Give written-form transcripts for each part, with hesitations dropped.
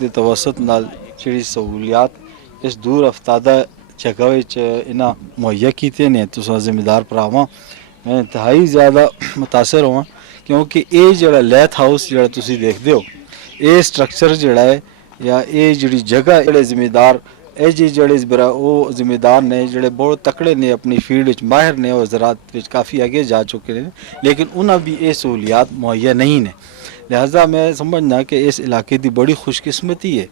ਦੇ ਤਵਸਤ ਨਾਲ ਜਿਹੜੀ ਸਹੂਲੀਅਤ ਇਸ ਦੂਰ ਅਫਤਾਦਾ ਜਗ੍ਹਾ ਵਿੱਚ ਇਹਨਾਂ ਮੁਹੱਈਆ ਕੀਤੇ ਨੇ ਤੁਸੀਂ ਜ਼ਿੰਮੇਦਾਰ ਭਰਾਵਾਂ मैं इंतहाई ज़्यादा मुतासर हुआ क्योंकि ये जड़ा लैथ हाउस जड़ा तुसी देखते हो ये स्ट्रक्चर जड़ा है या ये जड़ी जगह जड़े जिम्मेदार ये जी जड़े बरा वो जिम्मेदार ने जड़े बहुत तकड़े ने अपनी फील्ड माहिर ने और ज़रात काफ़ी आगे जा चुके हैं लेकिन उन्हें भी ये सहूलियात मुहैया नहीं ने लिहाजा मैं समझना कि इस इलाके की बड़ी खुशकिस्मती है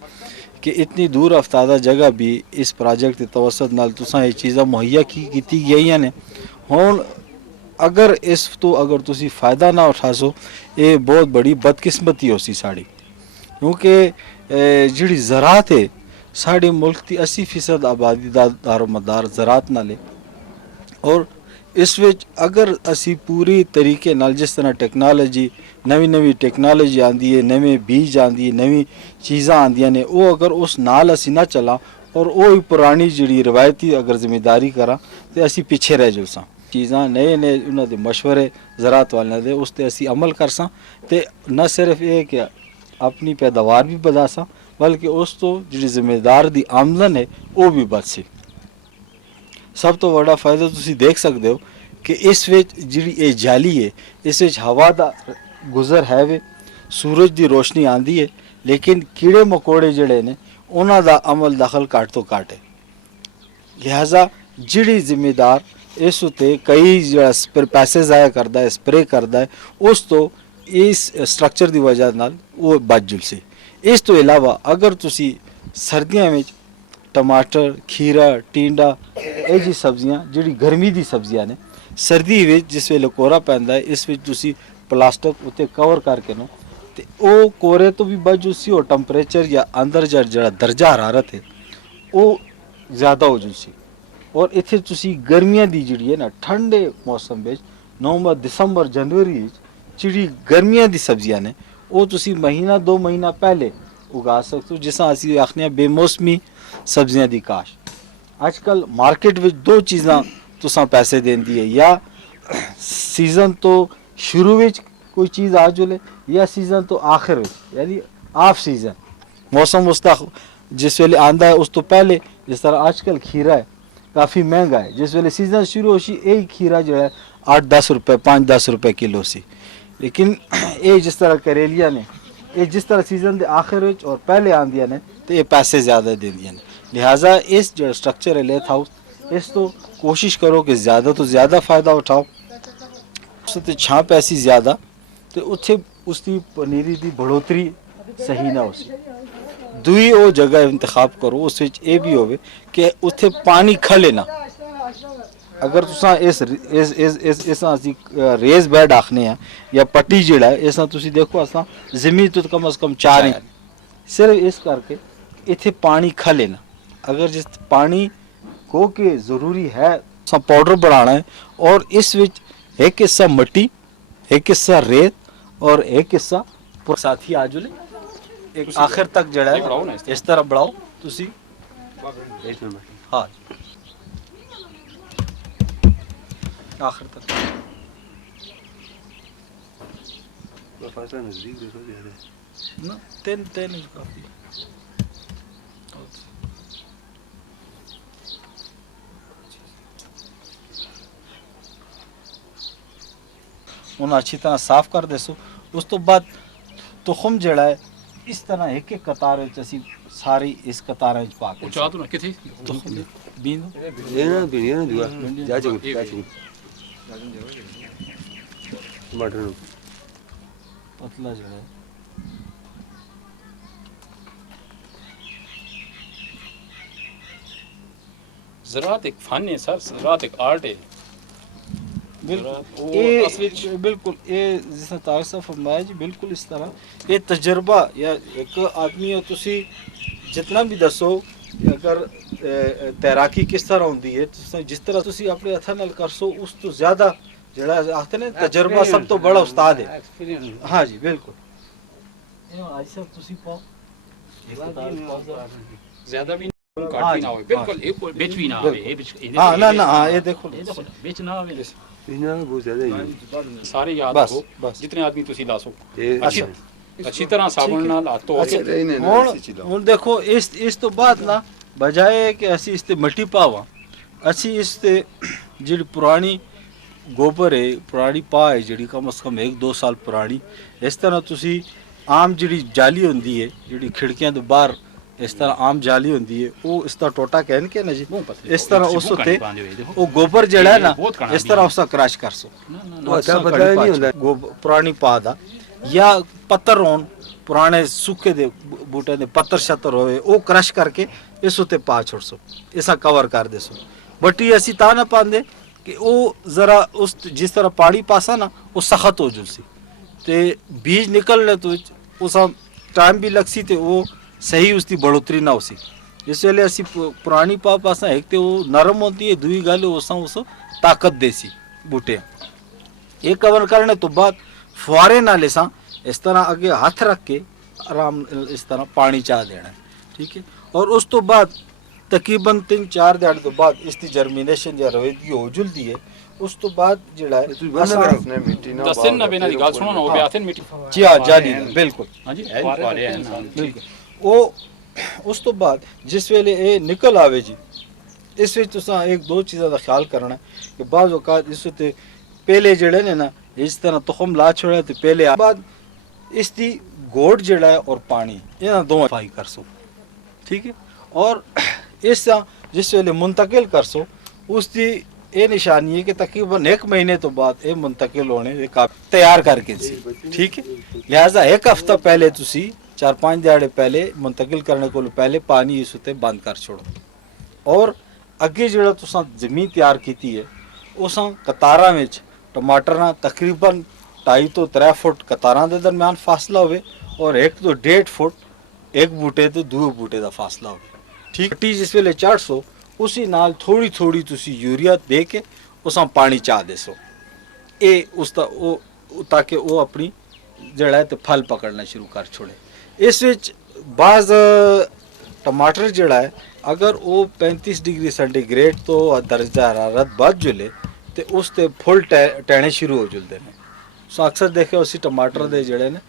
कि इतनी दूर अफ्तादा जगह भी इस प्रोजेक्ट के तवसत नाल तुसां ये चीज़ां मुहैया की गई ने हुण अगर इस तो अगर तुसी फ़ायदा ना उठासो ये बहुत बड़ी बदकिस्मती हो सी साड़ी क्योंकि जिहड़ी ज़रात है साढ़े मुल्क की 80% आबादी का दारोमदार ज़रात नाल है और इस विच अगर असी पूरी तरीके नाल जिस तरह टेक्नोलॉजी नवी टेक्नोलॉजी आंदी है नवे बीज आंदी है नवी चीज़ां आंदियां ने वो अगर उस नाल असी ना चला और वो पुरानी जिहड़ी रवायती अगर जिम्मेदारी करा तो असी पिछे रह जाऊँ चीज़ां नए उन्होंने मशवरे ज़रात वाले दे उस ते असी अमल कर सां ते न सिर्फ ये कि अपनी पैदावार भी बधा सां बल्कि उस तो जिहड़ी जिम्मेदार दी आमदन है वो भी बच सी सब तो बड़ा फ़ायदा तुसी देख सकते हो कि इस विच जिहड़ी ये जाली है इस विच हवा दा गुज़र है वे सूरज दी रोशनी आंदी है लेकिन कीड़े मकोड़े जिहड़े ने उन्हां दा अमल दखल घट तो घट है लिहाजा जिहड़ी जिम्मेदार इस उत्ते कई जो पैसे ज़ाया करता है स्प्रे करता है उस तो इस स्ट्रक्चर की वजह नाल वो बच जुलसी इस तो इलावा अगर तुसी सर्दियों में टमाटर खीरा टिंडा ये जी सब्जियां जिहड़ी गर्मी की सब्जियां ने सर्दी में जिस वेले कोहरा पैंदा है इस विच तुसी प्लास्टिक उत्ते कवर करके नो ते वो कोहरे तो भी बच जुलसी और टंपरेचर या अंदर जड़ा दर्जा हरारत है वो ज़्यादा हो जुलसी और इत्थे तुसी गर्मियां दी जिहड़ी है ना ठंडे मौसम में नवंबर दिसंबर जनवरी जिहड़ी गर्मियां दी सब्जियां ने वो तुसी महीना 2 महीना पहले उगा सकते हो जिस असी आखने बेमौसमी सब्जियां दी काश आजकल मार्केट में 2 चीज़ां तुसां पैसे देंदी है या सीजन तो शुरू में कोई चीज़ आ जुले या सीजन तो आखिर में यानी ऑफ सीजन मौसम उसका जिस वेले आंदा है उस तो पहले जिस तरह आजकल खीरा है काफ़ी महंगा है जिस वेले सीजन शुरू हो सी यही खीरा जो है 8-10 रुपये 5-10 रुपये किलो सी लेकिन ये जिस तरह करेलिया ने ये जिस तरह सीजन के आखिर और पहले आंदियां ने तो ये पैसे ज़्यादा देंदियां ने लिहाजा इस जो स्ट्रक्चर है लेथ हाउस इस तो कोशिश करो कि ज़्यादा तो ज़्यादा फ़ायदा उठाओ उससे छां पैसी ज़्यादा तो उत्थे उसकी पनीरी की बढ़ोतरी सही ना हो सी दूई वो जगह इंतखाब करो उस ये भी होवे कि उत्थे पानी खले ना अगर तुसा इस असी रेज बेड आखने हैं या पट्टी जिहड़ा है इस तुसी देखो असा जमीन तो कम से कम 4 इंच सिर्फ इस करके इत्थे पानी खले ना अगर जिस पानी को के ज़रूरी है पाउडर बनाना है और इस विच एक हिस्सा मिट्टी एक हिस्सा रेत और एक हिस्सा साथी आजुले एक आखिर तक जड़ा है इस तरह बढ़ाओ तुसी हाँ आखिर तक ना 3 इंच काफी उन्हें अच्छी तरह साफ कर देसो उस तो बाद तुखम जड़ा है इस तरह एक कतार असी सारी इस कतार पा के तो ना किथे बीन लेना दुनिया दुआ जा चुकी टमाटर पतला जड़ा है ज़रात एक फन है सर ज़रात एक आर्ट है बिल्कुल ये जिस तारिक साहब फरमाया जी बिल्कुल इस तरह ये तजर्बा या एक आदमी हो तुसी जितना भी दसो अगर तैराकी किस तरह होती है जिस तरह तुसी अपने हथा नाल करसो उस तो ज़्यादा जड़ा आखते ने तजर्बा सब तो बड़ा उस्ताद है हाँ जी बिल्कुल ज़्यादा भी काट भी ना हो बिल्कुल एक बेच भी ना आवे हां ना ना हां ये देखो बेच ना आवे इतना बहुत ज़्यादा ही सारे याद हो जितने आदमी तुसी लासो ਅੱਛੀ ਤਰ੍ਹਾਂ ਸਾਬਣ ਨਾਲ ਹੱਥ ਧੋ ਕੇ ਹੁਣ ਦੇਖੋ ਇਸ ਤੋਂ ਬਾਅਦ ਨਾ ਬਜਾਏ ਕਿ ਅਸੀਂ ਇਸ ਤੇ ਮਿੱਟੀ ਪਾਵਾਂ, ਅਸੀਂ ਇਸ ਤੇ ਜਿਹੜੀ ਪੁਰਾਣੀ ਗੋਬਰ ਹੈ, ਪੁਰਾਣੀ ਪਾ ਹੈ ਜਿਹੜੀ ਕਮ ਸੇ ਕਮ 1-2 ਸਾਲ ਪੁਰਾਣੀ, ਇਸ ਤਰ੍ਹਾਂ ਤੁਸੀਂ ਆਮ ਜਿਹੜੀ ਜਾਲੀ ਹੁੰਦੀ ਹੈ ਜਿਹੜੀ ਖਿੜਕੀਆਂ ਦੇ ਬਾਹਰ ਇਸ ਤਰ੍ਹਾਂ ਆਮ ਜਾਲੀ ਹੁੰਦੀ ਹੈ, ਉਹ ਇਸ ਦਾ ਟੋਟਾ ਕਹਿਣ ਕੇ ਨਾ ਜੀ, ਇਸ ਤਰ੍ਹਾਂ ਉਸ ਉੱਤੇ ਉਹ ਗੋਬਰ ਜਿਹੜਾ ਹੈ ਨਾ ਇਸ ਤਰ੍ਹਾਂ ਉਸ ਦਾ ਕ੍ਰਸ਼ ਕਰ ਸੋ ਪਤਾ ਨਹੀਂ ਹੁੰਦਾ ਪੁਰਾਣੀ ਪਾ ਦਾ, ਜਾਂ ਪੱਤਰ ਹੋਣ ਪੁਰਾਣੇ ਸੁੱਕੇ ਦੇ ਬੂਟੇ ਦੇ ਪੱਤਰ ਛੱਤਰ ਹੋਵੇ, ਉਹ ਕ੍ਰਸ਼ ਕਰਕੇ ਇਸ ਉੱਤੇ ਪਾ ਛੋੜ ਸੋ, ਇਸਾ ਕਵਰ ਕਰ ਦੇ ਸੋ। ਬੱਟੀ ਅਸੀਂ ਤਾਂ ਨਾ ਪਾਉਂਦੇ ਕਿ ਉਹ ਜ਼ਰਾ ਉਸ ਜਿਸ ਤਰ੍ਹਾਂ ਪਾਣੀ ਪਾਸਾ ਨਾ ਉਹ ਸਖਤ ਹੋ ਜੁਲਸੀ ਤੇ ਬੀਜ ਨਿਕਲਨੇ ਤੋਂ ਉਸ ਟਾਈਮ ਵੀ ਲੱਗਸੀ ਤੇ ਉਹ ਸਹੀ ਉਸਦੀ बढ़ोतरी ना होसी। इस वेले असी पुरानी पा पासा एक तो वो नरम होती है, दूई गल उस ताकत देसी बूटे ये कवर करने तो बाद फुआरे नाले सा इस तरह अगे हाथ रख के आराम इस तरह पानी चाह देना, ठीक है। और उस तो बाद तकरीबन 3-4 दिन तो बाद इसकी जर्मीनेशन या रवेदगी हो जुलती है, उस तो बाद जिहड़ा है दसन ना बिना दी गल सुनो ना वो ब्याथन मिट्टी जी हाँ जाली बिल्कुल हां जी पारे हैं बिल्कुल। ਉਹ ਉਸ ਤੋਂ ਬਾਅਦ ਜਿਸ ਵੇਲੇ ਇਹ ਨਿਕਲ ਆਵੇ ਜੀ, ਇਸ ਵਿੱਚ ਤੁਸੀਂ ਇੱਕ ਦੋ ਚੀਜ਼ਾਂ ਦਾ ਖਿਆਲ ਕਰਨਾ ਕਿ ਬਾਜ਼ ਔਕਾਤ ਇਸ ਉੱਤੇ ਪਹਿਲੇ ਜਿਹੜੇ ਨੇ ਨਾ ਇਸ ਤਰ੍ਹਾਂ ਤੁਖਮ ਲਾ ਛੋੜਿਆ ਤੇ ਪਹਿਲੇ ਬਾਅਦ ਇਸ ਦੀ ਗੋੜ ਜਿਹੜਾ ਹੈ ਔਰ ਪਾਣੀ ਇਹਨਾਂ ਦੋਵਾਂ ਸਫਾਈ ਕਰ ਸੋ, ਠੀਕ ਹੈ। ਔਰ ਇਸ ਤਰ੍ਹਾਂ ਜਿਸ ਵੇਲੇ ਮੁੰਤਕਿਲ ਕਰ ਸੋ ਉਸ ਦੀ ਇਹ ਨਿਸ਼ਾਨੀ ਹੈ ਕਿ ਤਕਰੀਬਨ 1 ਮਹੀਨੇ ਤੋਂ ਬਾਅਦ ਇਹ ਮੁੰਤਕਿਲ ਹੋਣੇ ਦੇ ਕਾਬਿਲ ਤਿਆਰ ਕਰਕੇ ਸੀ, ਠੀਕ ਹੈ। ਲਿਹਾਜ਼ਾ 1 ਹਫ਼ਤਾ ਪਹਿਲੇ ਤੁਸੀਂ 4-5 ਦਿਹਾੜੇ ਪਹਿਲੇ ਮੁੰਤਕਿਲ ਕਰਨ ਕੋਲ ਪਹਿਲੇ ਪਾਣੀ ਇਸ ਉੱਤੇ ਬੰਦ ਕਰ ਛੋੜੋ। ਔਰ ਅੱਗੇ ਜਿਹੜਾ ਤੁਸੀਂ ਜ਼ਮੀਨ ਤਿਆਰ ਕੀਤੀ ਹੈ ਉਸ ਕਤਾਰਾਂ ਵਿੱਚ ਟਮਾਟਰ ਨਾਲ ਤਕਰੀਬਨ 2.5 ਤੋਂ 3 ਫੁੱਟ ਕਤਾਰਾਂ ਦੇ ਦਰਮਿਆਨ ਫਾਸਲਾ ਹੋਵੇ ਔਰ 1 ਤੋਂ 1.5 ਫੁੱਟ ਇੱਕ ਬੂਟੇ ਤੋਂ ਦੂਏ ਬੂਟੇ ਦਾ ਫਾਸਲਾ ਹੋਵੇ, ਠੀਕ। ਟੀ ਜਿਸ ਵੇਲੇ 400 ਉਸੇ ਨਾਲ ਥੋੜੀ ਥੋੜੀ ਤੁਸੀਂ ਯੂਰੀਆ ਦੇ ਕੇ ਉਸ ਪਾਣੀ ਚਾਹ ਦੇ ਸੋ, ਇਹ ਉਸ ਦਾ ਉਹ ਤਾਂ ਕਿ ਉਹ ਆਪਣੀ ਜਿਹੜਾ ਹੈ ਤੇ ਫਲ ਪਕੜਨਾ ਸ਼ੁਰੂ ਕਰ ਛੋੜੇ। ਇਸ ਵਿੱਚ ਬਾਜ਼ ਟਮਾਟਰ ਜਿਹੜਾ ਹੈ ਅਗਰ ਉਹ 35 ਡਿਗਰੀ ਸੈਂਟੀਗ੍ਰੇਡ ਤੋਂ ਦਰਜਾ ਹਰਾਰਤ ਵੱਧ ਜੁਲੇ ਤੇ ਉਸ ਤੇ ਫੁੱਲ ਟਹਿਣੇ ਸ਼ੁਰੂ ਹੋ ਜੁਲਦੇ ਨੇ। ਸੋ ਅਕਸਰ ਦੇਖਿਆ ਅਸੀਂ ਟਮਾਟਰ ਦੇ ਜਿਹੜੇ ਨੇ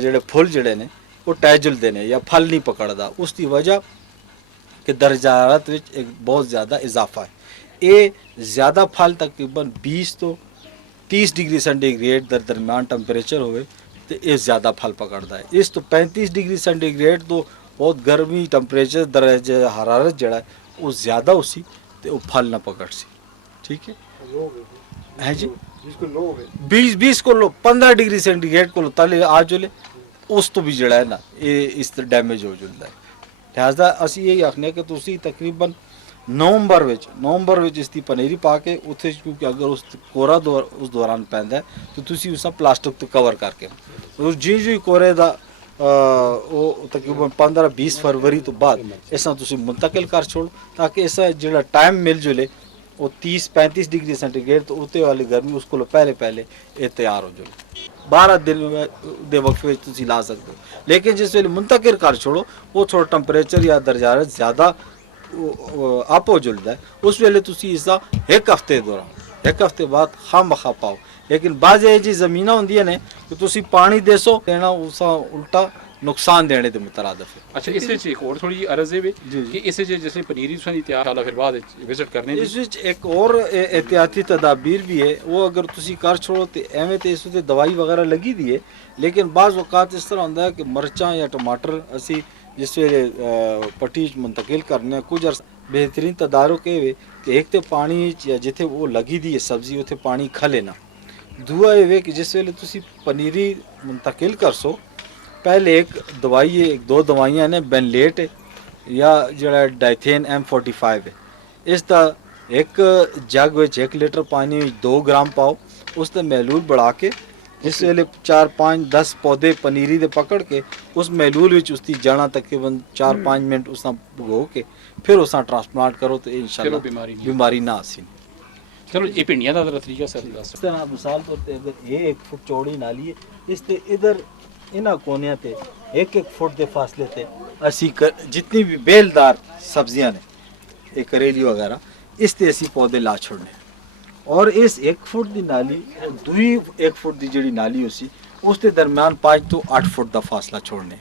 ਜਿਹੜੇ ਫੁੱਲ ਜਿਹੜੇ ਨੇ ਉਹ ਟਹਿ ਜੁਲਦੇ ਨੇ ਜਾਂ ਫਲ ਨਹੀਂ ਪਕੜਦਾ, ਉਸ ਦੀ ਵਜ੍ਹਾ ਕਿ ਦਰਜਾ ਹਰਾਰਤ ਵਿੱਚ ਇੱਕ ਬਹੁਤ ਜ਼ਿਆਦਾ ਇਜ਼ਾਫਾ ਹੈ। ਇਹ ਜ਼ਿਆਦਾ ਫਲ ਤਕਰੀਬਨ 20 ਤੋਂ 30 ਡਿਗਰੀ ਸੈਂਟੀਗ੍ਰੇਡ ਦੇ ਦਰਮਿਆਨ ਟੈਂਪਰੇਚਰ ਹੋਵੇ ਤੇ ਇਹ ਜ਼ਿਆਦਾ ਫਲ ਪਕੜਦਾ ਹੈ। ਇਸ ਤੋਂ 35 ਡਿਗਰੀ ਸੈਂਟੀਗ੍ਰੇਡ ਤੋਂ ਬਹੁਤ ਗਰਮੀ ਟੈਂਪਰੇਚਰ ਦਰਜਾ ਹਰਾਰਤ ਜਿਹੜਾ ਉਹ ਜ਼ਿਆਦਾ ਉਸੀ ਤੇ ਉਹ ਫਲ ਨਾ ਪਕੜ ਸੀ, ਠੀਕ ਹੈ। ਹੈ ਜੀ 20 ਕੋਲੋਂ 15 ਡਿਗਰੀ ਸੈਂਟੀਗ੍ਰੇਡ ਕੋਲੋਂ ਤਲੇ ਆ ਜੁਲੇ ਉਸ ਤੋਂ ਵੀ ਜਿਹੜਾ ਹੈ ਨਾ ਇਹ ਇਸ ਤਰ੍ਹਾਂ ਡੈਮੇਜ ਹੋ ਜਾਂਦਾ ਹੈ। ਲਿਹਾਜ਼ਾ ਅਸੀਂ ਇਹ ਆਖਨੇ ਕਿ ਤੁਸੀਂ ਤਕਰੀਬਨ ਨਵੰਬਰ ਵਿੱਚ ਇਸ ਦੀ ਪਨੀਰੀ ਪਾ ਕੇ ਉੱਥੇ, ਕਿਉਂਕਿ ਅਗਰ ਉਸ ਕੋਰਾ ਉਸ ਦੌਰਾਨ ਪੈਂਦਾ ਤਾਂ ਤੁਸੀਂ ਉਸ ਪਲਾਸਟਿਕ ਤੋਂ ਕਵਰ ਕਰਕੇ ਉਸ ਜੀ ਕੋਰੇ ਦਾ ਉਹ ਤਕਰੀਬਨ 15-20 ਫਰਵਰੀ ਤੋਂ ਬਾਅਦ ਇਸ ਤਰ੍ਹਾਂ ਤੁਸੀਂ ਮੁੰਤਕਿਲ ਕਰ ਛੋੜੋ ਤਾਂ ਕਿ ਇਸ ਜਿਹੜਾ ਟਾਈਮ ਮਿਲ ਜੁਲੇ ਉਹ 30-35 ਡਿਗਰੀ ਸੈਂਟੀਗ੍ਰੇਡ ਤੋਂ ਉੱਤੇ ਵਾਲੀ ਗਰਮੀ ਉਸ ਕੋਲ ਪਹਿਲੇ ਇਹ ਤਿਆਰ ਹੋ ਜਾਵੇ। 12 ਦਿਨ ਦੇ ਵਕਤ ਵਿੱਚ ਤੁਸੀਂ ਲਾ ਸਕਦੇ ਹੋ, ਲੇਕਿਨ ਜਿਸ ਵੇਲੇ ਮੁੰਤਕਿਲ ਕਰ ਛੋੜੋ ਉਹ ਥੋੜਾ ਟੈਂਪਰੇਚਰ ਜਾਂ ਦਰਜਾ ਹਰਾਰਤ ਜ਼ਿਆਦਾ ਅਪ ਹੋ ਜੁਲਦਾ ਹੈ, ਉਸ ਵੇਲੇ ਤੁਸੀਂ ਇਸ ਦਾ 1 ਹਫ਼ਤੇ ਦੌਰਾਨ 1 ਹਫ਼ਤੇ ਬਾਅਦ ਖਾਮਖਾ ਪਾਓ। ਲੇਕਿਨ ਬਾਜ਼ ਇਹ ਜੀ ਜ਼ਮੀਨਾਂ ਹੁੰਦੀਆਂ ਨੇ ਕਿ ਤੁਸੀਂ ਪਾਣੀ ਦੇਸੋ ਦੇਣਾ ਉਸ ਉਲਟਾ नुकसान देने के मुतरादिफ है। अच्छा, इस एक और थोड़ी अर्ज है कि इस जैसे पनीरी तैयार हाला फिर बाद विजिट करने इस एक और एहतियाती तदाबीर भी है, वो अगर तुसी कर छोड़ो तो एवें तो इस दवाई वगैरह लगी दी है, लेकिन बाज़ औक़ात इस तरह होंदा है कि मरचां या टमाटर असी जिस वे पट्टी मुंतकिल करने कुछ बेहतरीन तदारुक है कि एक तो पानी या जिथे वो लगी दी है सब्जी उत्थे पानी खले ना, दूआ ये कि जिस वेले तुसी पनीरी मुंतकिल कर सो पहले एक दवाई है, 1-2 दवाइयां ने बेनलेट या जड़ा डाइथेन M45 है, इसका एक जग में 1 लीटर पानी 2 ग्राम पाओ, उससे महलूल बढ़ा के इस वेले 4-5-10 पौधे पनीरी दे पकड़ के उस महलूल विच उसकी जड़ा तकरीबन 4-5 मिनट उस भगो के फिर उस ट्रांसप्लांट करो तो इंशाल्लाह बीमारी ना आसी। चलो ये भिंडियां दा तरीका सर दस मिसाल तौर पे अगर ये 1 फुट चौड़ी नाली है, इससे इधर इन्हां कोनियां ते 1-1 फुट के फासले ते असी जितनी भी बेलदार सब्जियां ने ये करेली वगैरह इस ते असी पौधे ला छोड़ने और इस 1 फुट की नाली दूई 1 फुट की जिहड़ी नाली उसी ਉਸ ਦੇ ਦਰਮਿਆਨ 5 ਤੋਂ 8 ਫੁੱਟ ਦਾ ਫਾਸਲਾ ਛੋੜਨੇ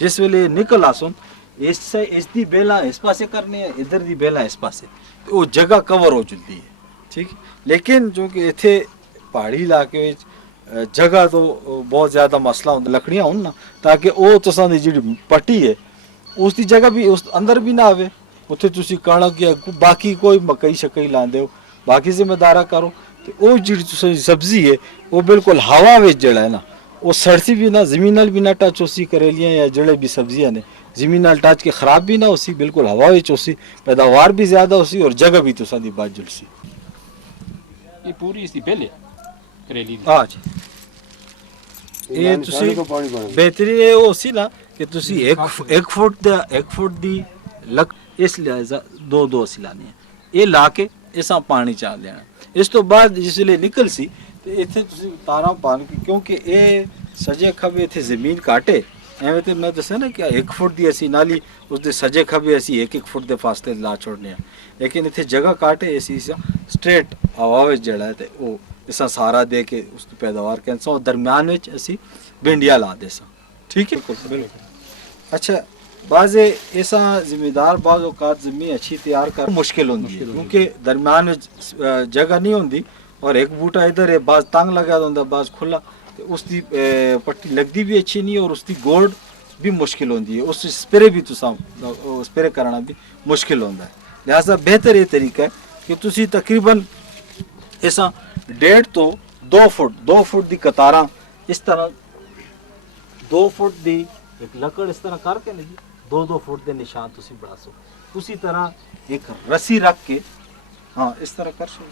ਜਿਸ ਵੇਲੇ ਨਿਕਲ ਆਸਨ ਇਸ ਦੀ ਬੇਲਾ ਇਸ ਪਾਸੇ ਕਰਨੀ ਹੈ ਇਧਰ ਦੀ ਬੇਲਾ ਇਸ ਪਾਸੇ ਤੇ ਉਹ ਜਗ੍ਹਾ ਕਵਰ ਹੋ ਜਾਂਦੀ ਹੈ ਠੀਕ ਲੇਕਿਨ ਜੋ ਕਿ ਇੱਥੇ ਪਹਾੜੀ ਇਲਾਕੇ ਵਿੱਚ ਜਗ੍ਹਾ ਤੋਂ ਬਹੁਤ ਜ਼ਿਆਦਾ ਮਸਲਾ ਹੁੰਦਾ ਲੱਕੜੀਆਂ ਹੋਣ ਨਾ ਤਾਂ ਕਿ ਉਹ ਤੁਸਾਂ ਦੀ ਜਿਹੜੀ ਪੱਟੀ ਹੈ ਉਸ ਦੀ ਜਗ੍ਹਾ ਵੀ ਉਸ ਅੰਦਰ ਵੀ ਨਾ ਆਵੇ ਉੱਥੇ ਤੁਸੀਂ ਕਣਕ ਜਾਂ ਬਾਕੀ ਕੋਈ ਮਕਈ ਸ਼ਕਈ ਲਾਉਂਦੇ ਹੋ ਬਾਕੀ ਜ਼ਿੰਮੇਦਾਰਾ ਕਰੋ ਤੇ ਉਹ ਜਿਹੜੀ ਤੁਸੀਂ ਸਬਜ਼ੀ ਹੈ ਉਹ ਬਿਲਕੁਲ ਹਵਾ ਵਿੱਚ ਜਿਹੜਾ ਹੈ ਨਾ ਉਹ ਸੜਸੀ ਵੀ ਨਾ ਜ਼ਮੀਨ ਨਾਲ ਵੀ ਨਾ ਟੱਚ ਹੋਸੀ करेलियां या ਜਿਹੜੇ भी सब्जियां ने ਜ਼ਮੀਨ ਨਾਲ ਟੱਚ ਕੇ ਖਰਾਬ ਵੀ ਨਾ ਹੋਸੀ ਬਿਲਕੁਲ ਹਵਾ ਵਿੱਚ ਹੋਸੀ ਪੈਦਾਵਾਰ ਵੀ ਜ਼ਿਆਦਾ ਹੋਸੀ ਔਰ ਜਗ੍ਹਾ ਵੀ ਤੁਸਾਂ ਦੀ ਬਚ ਜੁਲਸੀ ਇਹ ਪੂਰੀ ਇਸ ਦੀ ਬਿੱਲ ਹੈ ਕਰੇਲੀ ਦੀ ਆ ਜੀ ਇਹ ਤੁਸੀਂ ਬਿਹਤਰੀ ਇਹ ਹੋ ਸੀ ਨਾ ਕਿ ਤੁਸੀਂ 1 ਫੁੱਟ ਦੀ ਲੱਕ ਇਸ ਲਿਹਾਜ਼ਾ ਦੋ ਅਸੀਂ ਲਾਣੀ ਹੈ ਇਹ ਲਾ ਕੇ ਇਸਾਂ ਪਾਣੀ ਚਾ ਲੈਣਾ ਇਸ ਤੋਂ ਬਾਅਦ ਜਿਸ ਵੇਲੇ ਨਿਕਲ ਸੀ ਤੇ ਇੱਥੇ ਤੁਸੀਂ ਤਾਰਾਂ ਪਾਣ ਕੇ ਕਿਉਂਕਿ ਇਹ ਸਜੇ ਖੱਬੇ ਇੱਥੇ ਜ਼ਮੀਨ ਕਾਟੇ ਐਵੇਂ ਤੇ ਮੈਂ ਦੱਸਿਆ ਨਾ ਕਿ 1 ਫੁੱਟ ਦੀ ਅਸੀਂ ਨਾਲੀ ਉਸ ਦੇ ਸਜੇ ਖੱਬੇ ਅਸੀਂ 1 ਫੁੱਟ ਦੇ ਫਾਸਲੇ ਲਾ ਛੋੜਨੇ ਆ ਲੇਕਿਨ ਇੱਥੇ ਜਗ੍ਹਾ ਕਾਟੇ ਅਸੀਂ ਸਟ੍ਰੇਟ ਹਵਾ ਵਿੱਚ ਜਿਹੜਾ ਤੇ ਉਹ ਇਸਾਂ ਸਾਰਾ ਦੇ ਕੇ ਉਸ ਦੀ ਪੈਦਾਵਾਰ ਕੈਂਸਾ ਦਰਮਿਆਨ ਵਿੱਚ ਅਸੀਂ ਭਿੰਡੀਆਂ ਲਾ ਦੇ ਸਾਂ ਠੀਕ ਹੈ ਬਿਲਕੁਲ अच्छा बाज़े ऐसा जिम्मेदार बाज़ औक़ात ज़मीन अच्छी तैयार कर मुश्किल होती है क्योंकि दरम्यान जगह नहीं होती और एक बूटा इधर है बाज़ तंग लगा होता बाज़ खुला तो उसकी पट्टी लगती भी अच्छी नहीं और उसकी गोड़ भी मुश्किल होती है उस स्प्रे भी तुसा स्प्रे करना भी मुश्किल होता है लिहाजा बेहतर ये तरीका है कि तुसी तकरीबन ऐसा 1.5 तो 2 फुट की कतारा इस तरह 2 फुट की एक लकड़ इस तरह करके ना जी 2 फुट के निशान तुसी बना सो उसी तरह एक रस्सी रख के हाँ इस तरह कर सो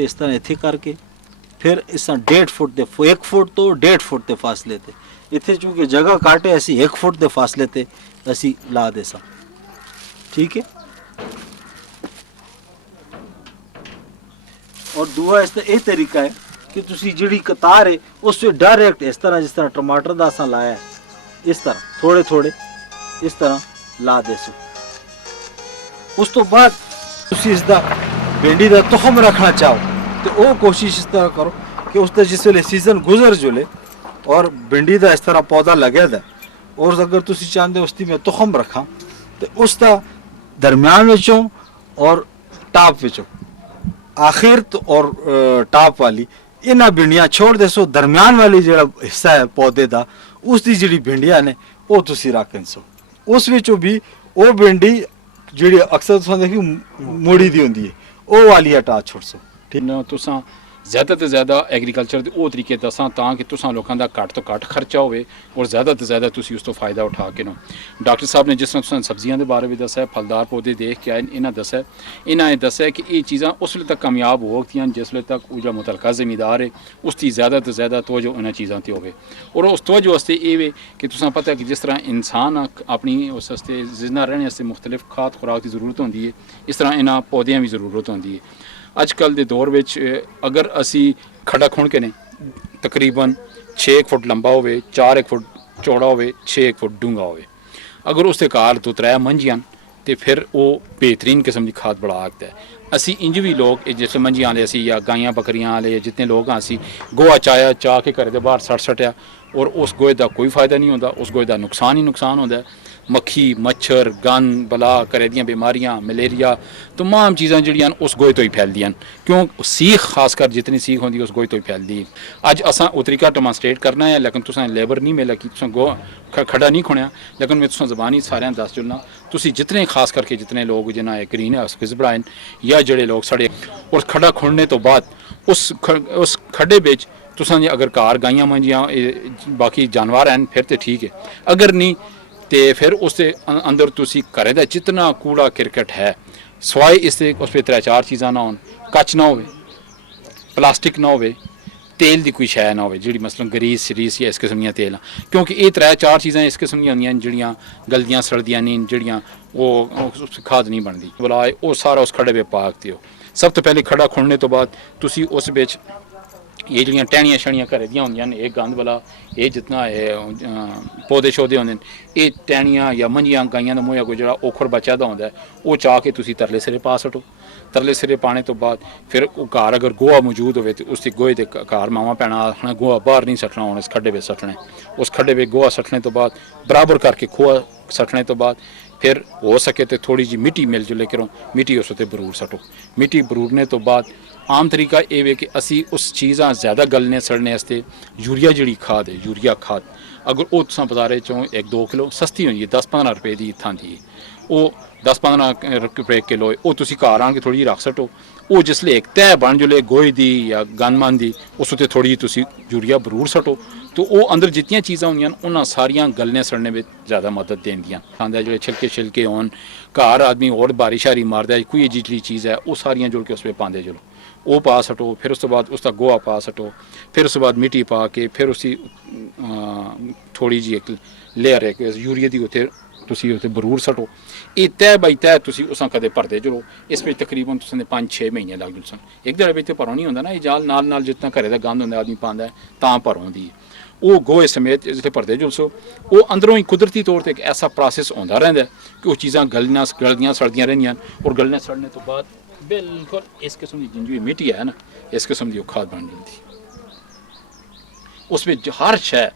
इस तरह इथे करके फिर इस 1.5 फुट दे 1 फुट तो 1.5 फुट के फासले ते इथे चूंकि जगह काटे ऐसी 1 फुट के फासले ते असी ला दे सा ठीक है और दूआ इसका यह तरीका है कि तुसी जिहड़ी कतार है उससे डायरेक्ट इस तरह जिस तरह टमाटर दा असां लाया है इस तरह थोड़े थोड़े इस तरह ला दे सो उस तो बाद तुसी इसदा भिंडी दा तुखम रखना चाहो तो वो कोशिश इस तरह करो कि उसका जिस वेले सीजन गुजर जुले और भिंडी दा इस तरह पौधा लगे दा और अगर तुसी चाहते उसकी मैं तुखम रखा तो उसका दरम्यान विचों और टाप विचों आखिर तो और टाप वाली इन्हां भिंडियां छोड़ दे सो दरम्यान वाली जिहड़ा हिस्सा है पौधे दा उसकी जिहड़ी भिंडियां ने वो तुसी रखन सो उस विचों भी वो भिंडी जिहड़ी अक्सर तुसां देखी मुड़ी दी हुंदी है वो वाली हटा छोड़ सो ਠੀਕ ਤੁਸਾਂ ਜ਼ਿਆਦਾ ਤੋਂ ਜ਼ਿਆਦਾ ਐਗਰੀਕਲਚਰ ਦੇ ਉਹ ਤਰੀਕੇ ਦੱਸਾਂ ਤਾਂ ਕਿ ਤੁਸਾਂ ਲੋਕਾਂ ਦਾ ਘੱਟ ਤੋਂ ਘੱਟ ਖਰਚਾ ਹੋਵੇ ਔਰ ਜ਼ਿਆਦਾ ਤੋਂ ਜ਼ਿਆਦਾ ਤੁਸੀਂ ਉਸ ਤੋਂ ਫਾਇਦਾ ਉਠਾ ਕੇ ਨਾ ਡਾਕਟਰ ਸਾਹਿਬ ਨੇ ਜਿਸ ਤਰ੍ਹਾਂ ਤੁਸੀਂ ਸਬਜ਼ੀਆਂ ਦੇ ਬਾਰੇ ਵੀ ਦੱਸਿਆ ਫਲਦਾਰ ਪੌਦੇ ਦੇਖ ਕੇ ਆਏ ਇਹਨਾਂ ਇਹ ਦੱਸਿਆ ਕਿ ਇਹ ਚੀਜ਼ਾਂ ਉਸ ਵੇਲੇ ਤੱਕ ਕਾਮਯਾਬ ਹੋ ਗਈਆਂ ਜਿਸ ਵੇਲੇ ਤੱਕ ਉਹ ਜਿਹੜਾ ਮੁਤਲਕਾ ਜ਼ਿਮੀਦਾਰ ਹੈ ਉਸ ਦੀ ਜ਼ਿਆਦਾ ਤੋਂ ਜ਼ਿਆਦਾ ਤਵੱਜੋ ਇਹਨਾਂ ਚੀਜ਼ਾਂ ਤੇ ਹੋਵੇ ਔਰ ਉਸ ਤਵੱਜੋ ਵਾਸਤੇ ਇਹ ਵੇ ਕਿ ਤੁਸਾਂ ਪਤਾ ਕਿ ਜਿਸ ਤਰ੍ਹਾਂ ਇਨਸਾਨ ਆਪਣੀ ਉਸ ਵਾਸਤੇ ਜ਼ਿੰਦਾ ਰਹਿਣ ਵਾਸਤੇ ਮੁxtਲਿਫ ਖਾਦ ਖੁਰਾਕ ਦੀ ਜ਼ਰੂਰਤ ਹੁੰਦੀ ਹੈ ਇਸ ਤਰ੍ਹਾਂ ਇਹਨਾਂ ਪੌਦਿਆਂ ਵੀ ਜ਼ਰੂਰਤ ਹੁੰਦੀ ਹੈ ਅੱਜ ਕੱਲ੍ਹ ਦੇ ਦੌਰ ਵਿੱਚ ਅਗਰ ਅਸੀਂ ਖੱਡਾ ਖੁਣ ਕੇ ਨੇ ਤਕਰੀਬਨ 6 ਫੁੱਟ ਲੰਬਾ ਹੋਵੇ 4 ਫੁੱਟ ਚੌੜਾ ਹੋਵੇ 6 ਫੁੱਟ ਡੂੰਘਾ ਹੋਵੇ ਅਗਰ ਉਸ ਦੇ ਘਰ 2-3 ਮੰਝੀਆਂ ਤੇ ਫਿਰ ਉਹ बेहतरीन किस्म की खाद बड़ा आखता है असी इंज भी लोग जिस मंझियां वाले असी या गाइयां बकरियां वाले जितने लोग हाँ असी गोहा चाह के घर के बाहर सट्टिया और उस गोहे का कोई फायदा नहीं होता उस गोहे का नुकसान ही नुकसान होता है मक्खी मच्छर गंद बला घरे दियां बीमारियां मलेरिया तमाम चीज़ां जिहड़ियां उस गोहे तो ही फैलदियां क्यों सीख खासकर जितनी सीख होंदी उस गोहे तो ही फैलदी अज असां वो तरीका डेमोनस्ट्रेट करना है लेकिन तुसां लेबर नहीं मिला कि तुसां गोहा खड़ा नहीं खुणिया लेकिन मैं तुसां ज़बानी सारियां दस चुलना तुसी जितने खास करके जितने लोग जिन्हें ग्रीन हाउस किस बनाए या जिहड़े लोग साढ़े उस खड्डा खुणने तो बाद उस खड्डे बिच तुसां अगर घर गाइयां मंजियां बाकी जानवर हैं फिर तो ठीक है अगर नहीं तो फिर उसके अंदर तुसी घरें दा जितना कूड़ा किरकट है सवाए इससे उस पर 3-4 चीज़ां ना हो कच ना हो प्लास्टिक ना हो तेल की कोई शै ना हो जी मसलन गरीस शरीस या इस किस्म दी तेल क्योंकि ये 3-4 चीज़ां इस किस्म दी होंदियां जिहड़ियां गलदियां सड़दियां नहीं जिहड़ियां वो खाद नहीं बनती बुलाए वो सारा उस खड्डे पे पा दिओ सब तो पहले खड्डा खुणने तो बाद तुसी उस बिच ये जिहड़ियां टहनियां छड़ियां घरे दियां होंदियां ने, एह् गंद वाला ये जितना पौधे शौधे होंदे न, एह् टहनियां या मंझियां गाइयां दा मूंहा कोई जेह्ड़ा ओखर बचा दा होंदा है, ओह् चाह के तुसी तरले सिरे पा सटो। तरले सिरे पाने तो बाद फिर घर अगर गोहा मौजूद होवे तो उसकी गोहे के घर मावां भैणां आखना गोहा बाहर नहीं सटना, हुण इस खड्डे बिच सटना। उस खड्डे बिच गोहा सटने तो बाद बराबर करके खोआ सटने तो बाद फिर हो सके तो थोड़ी जी मिट्टी मिल जुले करो, मिट्टी उस उत्ते बरूर सटो। मिट्टी बरूरने तो बाद आम तरीका ये वे कि असी उस चीज़ां ज़्यादा गलने सड़ने वास्ते यूरिया जिहड़ी खाद है, यूरिया खाद अगर वो तुसां बाजारे चों 1-2 किलो सस्ती होई 10-15 रुपए दी इत्थां दी, वो 10-15 रुपए किलो है, वो तुसी घर आन के थोड़ी जी रख सटो। वो जिसले एक तय बन जुले गोहे दी या गनमान दी, उस उत्ते थोड़ी जी तुसी यूरिया बरूर सटो, तो वो अंदर जितनियां चीज़ां होंदियां उन्हां सारियां गलने सड़ने में ज़्यादा मदद देंदियां। खांदा जो छिलके छिलके होन घर आदमी और बारी शारी मारदा है, कोई जिहड़ी चीज़ है वो सारियां जुड़ के उस पर पांदे चलो, वो पा सटो। फिर उस तो बाद उसका गोहा पा सटो, फिर उस बाद मिट्टी पा के फिर उसी थोड़ी जी एक लेयर एक यूरिया दी उत्थे तुसी उत्थे बरूर सटो। ये तय बाई तय तुसी उसां कदे भरदे चलो। इस विच तकरीबन तुसें 5-6 महीने लग जुलसन। एक दिहाड़े बिच ते भरों नहीं होंदा ना, ये जाल नाल नाल जितना घरे दा गंद होंदा आदमी पांदा है तां भरों दी। वो गोहे समेत जिसले भरदे जुलसो, वो अंदरों ही कुदरती तौर पर एक ऐसा प्रोसैस होंदा रहिंदा है कि वो चीज़ां गलदियां सड़दियां रहिंदियां, और गलने सड़ने तो बाद बिल्कुल इस किस्म की जिंजी मिट्टी है ना, इस किस्म की खाद बन जाती। उसमें हर शय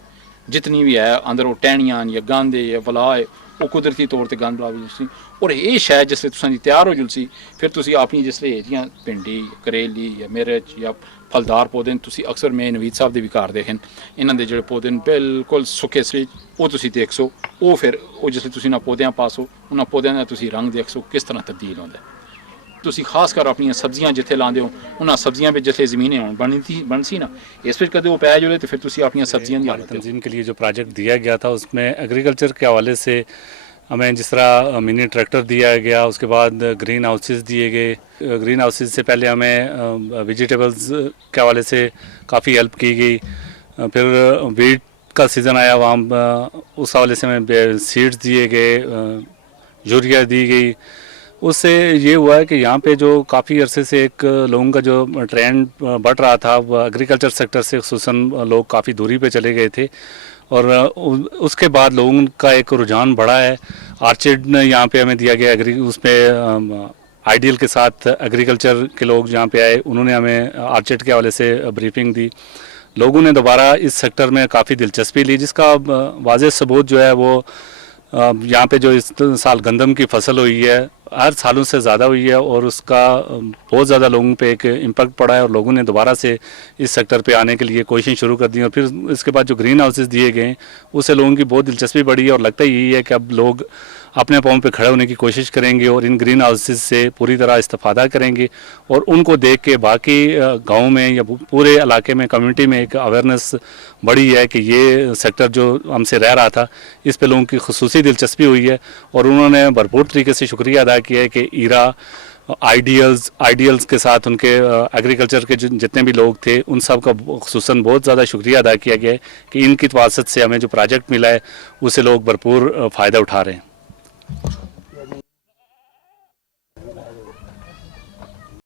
जितनी भी है अंदर वो टहनियां या गंद या वला है, वो कुदरती तौर पर गंद ला जुलसी। और ये शय जिसले तुसां तैयार हो जुलसी, फिर तुसी अपनी जिसले जियां भिंडी करेली या मिर्च या फलदार पौधे न, तुसी अक्सर मैं नवीद साहब दे भी घर देखे इन्हां दे जेह्ड़े पौधे न बिल्कुल सुक्के स्लेज, वो तुसी देखसो। वो फिर वो जिसले तुसी इन्हां पौधेआं पासो, उन्हां पौधेआं दा तुसी रंग देखसो किस तरह तब्दील होंदा है। तुसी खास कर अपनी सब्जियां जिथे लांदे हो, उन्हां सब्जियां में जिसले ज़मीनें होन बनसी ना, इस पर कदे वो पै जुले तो फिर तुसी अपनी सब्जियां दी हालत तंजीम के लिए जो प्रोजेक्ट दिया गया था उसमें एग्रीकल्चर के हवाले से हमें जिस तरह मिनी ट्रैक्टर दिया गया, उसके बाद ग्रीन हाउसेस दिए गए। ग्रीन हाउसेस से पहले हमें वेजिटेबल्स के हवाले से काफ़ी हेल्प की गई। फिर वीट का सीज़न आया, वहाँ उस हवाले से हमें सीड्स दिए गए, यूरिया दी गई। उससे ये हुआ है कि यहाँ पे जो काफ़ी अरसे से एक लोगों का जो ट्रेंड बढ़ रहा था, एग्रीकल्चर सेक्टर से खुसूसन लोग काफ़ी दूरी पे चले गए थे, और उसके बाद लोगों का एक रुझान बढ़ा है। आर्चिड ने यहाँ पे हमें दिया गया उसमें आइडियल के साथ एग्रीकल्चर के लोग यहाँ पे आए, उन्होंने हमें आर्चिड के हवाले से ब्रीफिंग दी। लोगों ने दोबारा इस सेक्टर में काफ़ी दिलचस्पी ली, जिसका वाज़ेह सबूत जो है वो यहाँ पे जो इस साल गंदम की फसल हुई है, हर सालों से ज़्यादा हुई है, और उसका बहुत ज़्यादा लोगों पे एक इम्पैक्ट पड़ा है, और लोगों ने दोबारा से इस सेक्टर पे आने के लिए कोशिश शुरू कर दी। और फिर इसके बाद जो ग्रीन हाउसेस दिए गए उससे लोगों की बहुत दिलचस्पी बढ़ी है, और लगता यही है कि अब लोग अपने पाँव पे खड़े होने की कोशिश करेंगे और इन ग्रीन हाउसेस से पूरी तरह इस्तेफादा करेंगे, और उनको देख के बाकी गाँव में या पूरे इलाके में कम्युनिटी में एक अवेयरनेस बढ़ी है कि ये सेक्टर जो हमसे रह रहा था इस पे लोगों की खुसूसी दिलचस्पी हुई है, और उन्होंने भरपूर तरीके से शुक्रिया अदा किया है कि ईरा आइडियल्स के साथ उनके एग्रीकल्चर के जितने भी लोग थे उन सब का खुसूसन बहुत ज़्यादा शुक्रिया अदा किया गया है कि इनकी वासत से हमें जो प्रोजेक्ट मिला है उसे लोग भरपूर फ़ायदा उठा रहे हैं।